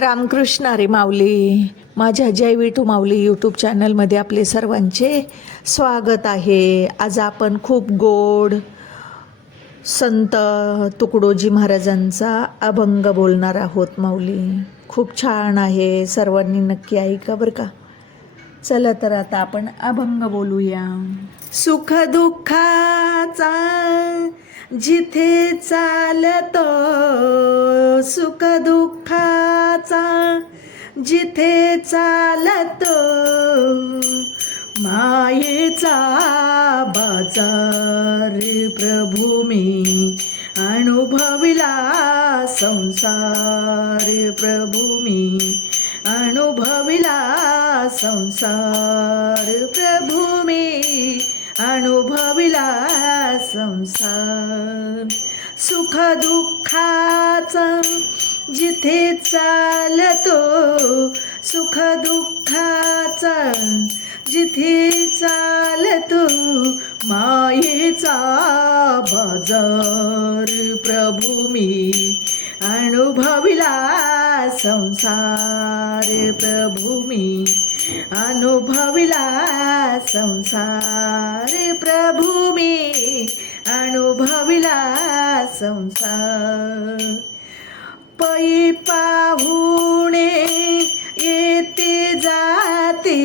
रामकृष्ण अरे माऊली माझ्या जय विठू माऊली यूट्यूब चॅनलमध्ये आपले सर्वांचे स्वागत आहे. आज आपण खूप गोड संत तुकडोजी महाराजांचा अभंग बोलणार आहोत माऊली. खूप छान आहे सर्वांनी नक्की ऐका बरं का. चला तर आता आपण अभंग बोलूया. सुख दुःखाचा जिथे चालतो सुख दुःखाचा जिथे चालतो मायेचा बाजार प्रभू मी अनुभविला संसार प्रभू मी अनुभविला संसार प्रभू अनुभविला संसार. सुख दुःखाचा जिथे चालतो सुख दुःखाचा जिथे चालतो मायेचा बाजार. प्रभू मी अनुभविला संसार. प्रभू मी अनुभविला संसार प्रभू मी अनुभविला संसार. पै पाहुणे येते जाते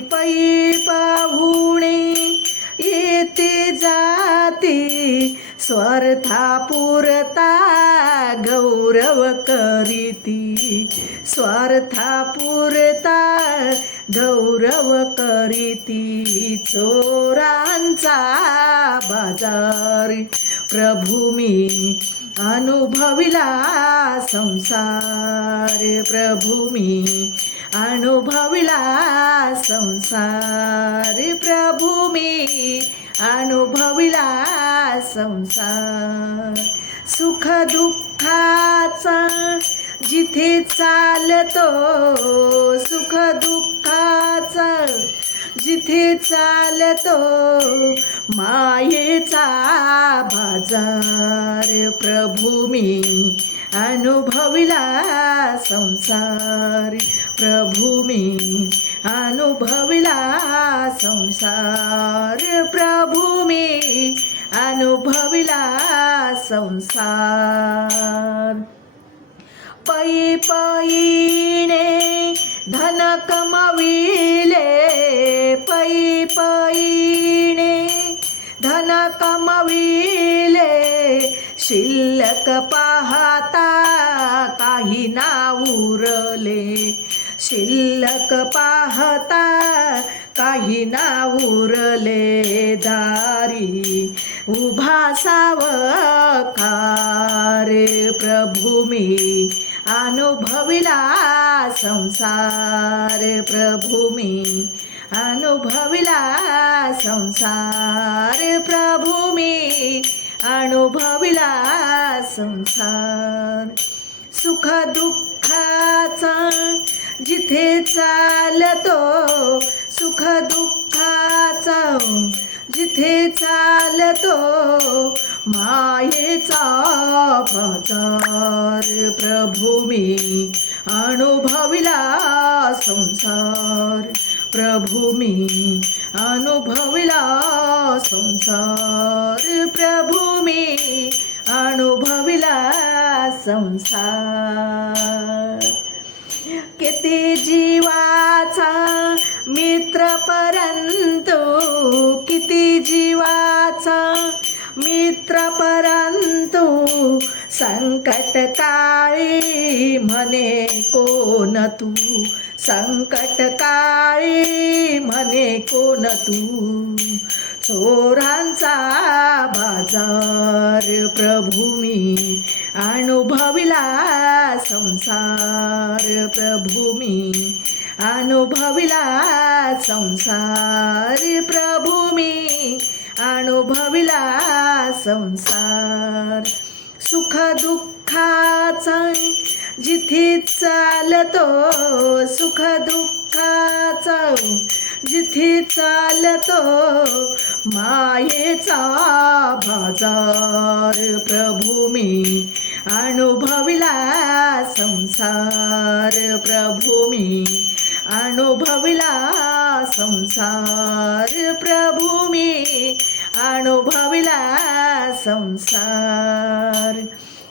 पै पाहु स्वार्थापुरता गौरव करीती स्वार्थापुरता गौरव करीती चोरांचा बाजार प्रभू मी अनुभविला संसार प्रभू मी अनुभविला संसार प्रभू मी अनुभविला संसार. सुख दुःखाचा जिथे चालतो सुख दुःखाचा जिथे चालतो मायेचा बाजार. प्रभू मी अनुभविला संसार. प्रभू मी अनुभविला संसार. प्रभू मी अनुभविला संसार. पै पैने धन कमविले. पै पैने धन कमविले. शिल्लक पाहता काही ना उरले. शिल्लक पाहता काही ना उरले दारी. उभा कारे प्रभू मी अनुभविला संसार प्रभू मी अनुभविला संसार प्रभू मी अनुभविला संसार. सुख दुःखाचा जिथे चालतो सुख दुःखाचा जिथे चालतो मायेचा बाजार प्रभू मी अनुभविला संसार. प्रभू मी अनुभविला संसार. प्रभू मी अनुभविला संसार. किती जीवाचा मित्र परंतु किती जीवाचा मित्र परंतु संकट काळी म्हणे कोण तू? संकट काळी म्हणे कोण तू? चोरांचा बाजार प्रभू मी अनुभविला संसार प्रभू मी. अनुभविला संसार प्रभू मी. अनुभविला संसार. सुख दुःखाचा जिथे चालतो सुख दुःखाचा जिथे चालतो मायेचा बाजार प्रभू मी. अनुभविला संसार प्रभू मी. अनुभविला संसार प्रभू मी. अनुभविला संसार.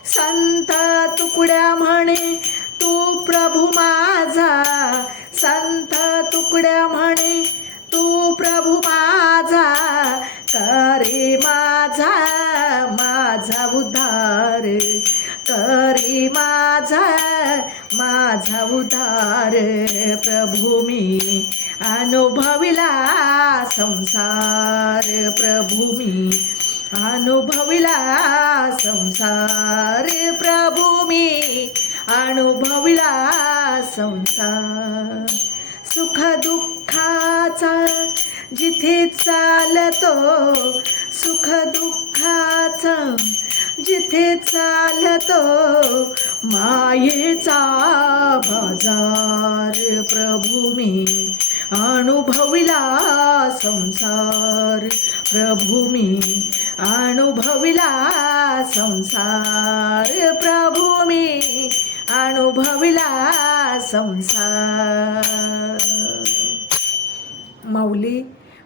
संत तुकड्या म्हणे तू प्रभू करे माझा माझा उदार प्रभू मी. अनुभविला संसार प्रभू मी. अनुभविला संसार प्रभू मी. अनुभविला संसार. सुख दुःखाचा जिथे चालतो सुख दुःखाचा जिथे चालतो मायेचा बाजार. प्रभू मी अनुभविला संसार. प्रभू मी अनुभविला संसार. प्रभू मी अनुभविला संसार. माऊली